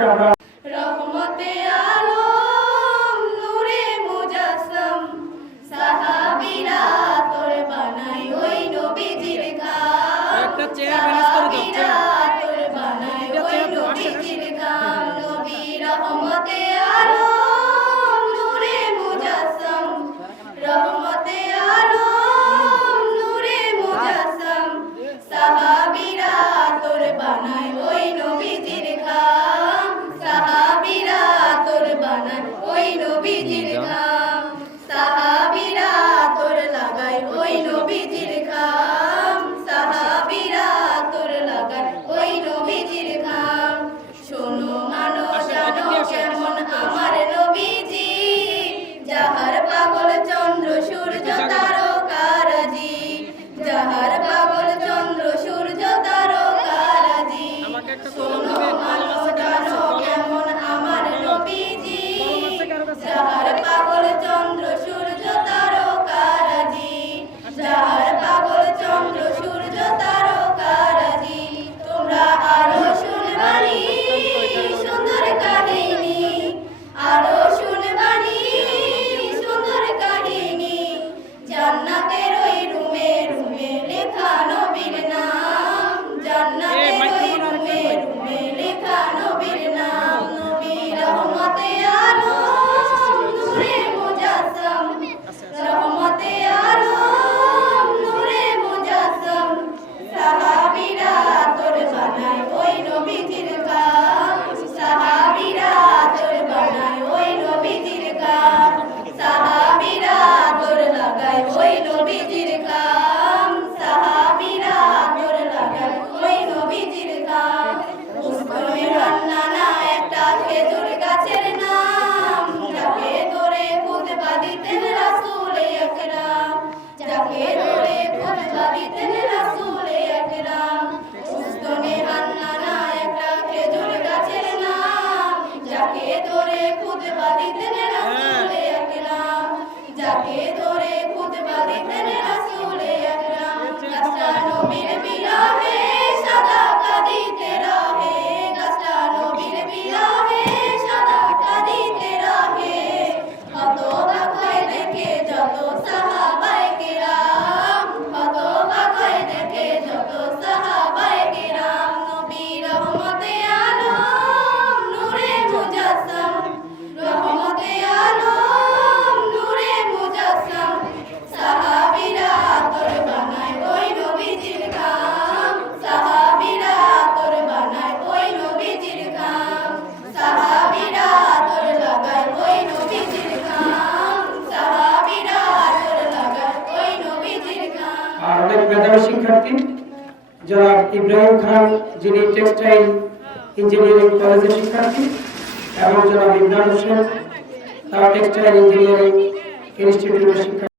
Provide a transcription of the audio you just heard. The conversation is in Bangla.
রহমতে আলম নূরে মুজাসসাম সাহাবীরা তোর বানাই ওই নবীজির ঘাম একটা চেয়ার ম্যানেজ করে দাও তোর বানাই ওই নবীজির ঘাম নবী রহমতে আলম নূরে মুজাসসাম রহমতে আলম নূরে মুজাসসাম সাহাবীরা তোর বানাই ওই নবীজির ঘাম সাহাবীরা তোর বানাই ওই নবীজির ঘাম সাহাবীরা তোর লাগাই ওই নবীজির ঘাম সাহাবীরা তোর লাগাই ওই নবীজির ঘাম শোনো মানো জানো কেমন আমার নবীজি যাহার পাগল চন্দ্র সূর্য তারকারাজি যাহার পাগল চন্দ্র সূর্য তারকারাজি শোনো মানো জানো কেমন আমার নবীজি যাহার পাগল চন্দ্র সূর্য তারকারাজি যাহার পাগল চন্দ্র সূর্য তারকারাজি তোমরা আরো শুনবানি সুন্দর কাহিনী আরো শুনবানি সুন্দর কাহিনী জান্নাতের ওই রুমে রুমে লেখা নবীর নাম জান্নাতের ওই রুমে রুমে লেখা নবীর নাম নবী রহমতে আলম নূরে মুজাসসাম রহমতে আলম নূরে মুজাসসাম সাহাবীরা তোর বানাই ওই নবীজির ঘাম সাহাবীরা তোর বানাই ওই নবীজির ঘাম সাহাবীরা তোর লাগাই ওই নবীজির ঘাম সাহাবীরা তোর লাগাই ওই নবীজির ঘাম উসমানে হান্নানা একটা খেজুর গাছের নাম যাকে ধরে খুতবা দিতেন রাসূল আকরাম যাকে ধরে খুতবা দিতেন রাসূল আকরাম উসমানে হান্নানা একটা খেজুর গাছের নাম যাকে ধরে খুতবা দিতেন রাসূল আকরাম যাকে ধরে খুতবা দিতেন রাসূল আকরাম গাছটা নবীর বিরহে সাদা কাঁদিতে রহে গাছটা নবীর বিরহে সাদা কাঁদিতে রহে হতবাক হয়ে দেখে যত সাহাবায়ে কেরাম হতবাক হয়ে দেখে যত সাহাবায়ে কেরাম নবী রহমতে আলম নূরে মুজাসসাম রহমতে আলম নূরে মুজাসসাম সাহাবীরা তোর বানাই ওই নবীজির ঘাম সাহাবীরা তোর বানাই ওই নবীজির ঘাম সাহাবীরা তোর লাগাই ওই নবীজির ঘাম সাহাবীরা তোর লাগাই ওই নবীজির ঘাম আর অনেক মেধাবী শিক্ষার্থী জনাব ইব্রাহিম খান যিনি টেক্সটাইল ইঞ্জিনিয়ারিং কলেজের শিক্ষার্থী এবং জনাব ইমরান হোসেন তার টেক্সটাইল ইঞ্জিনিয়ারিং ইনস্টিটিউটের শিক্ষার্থী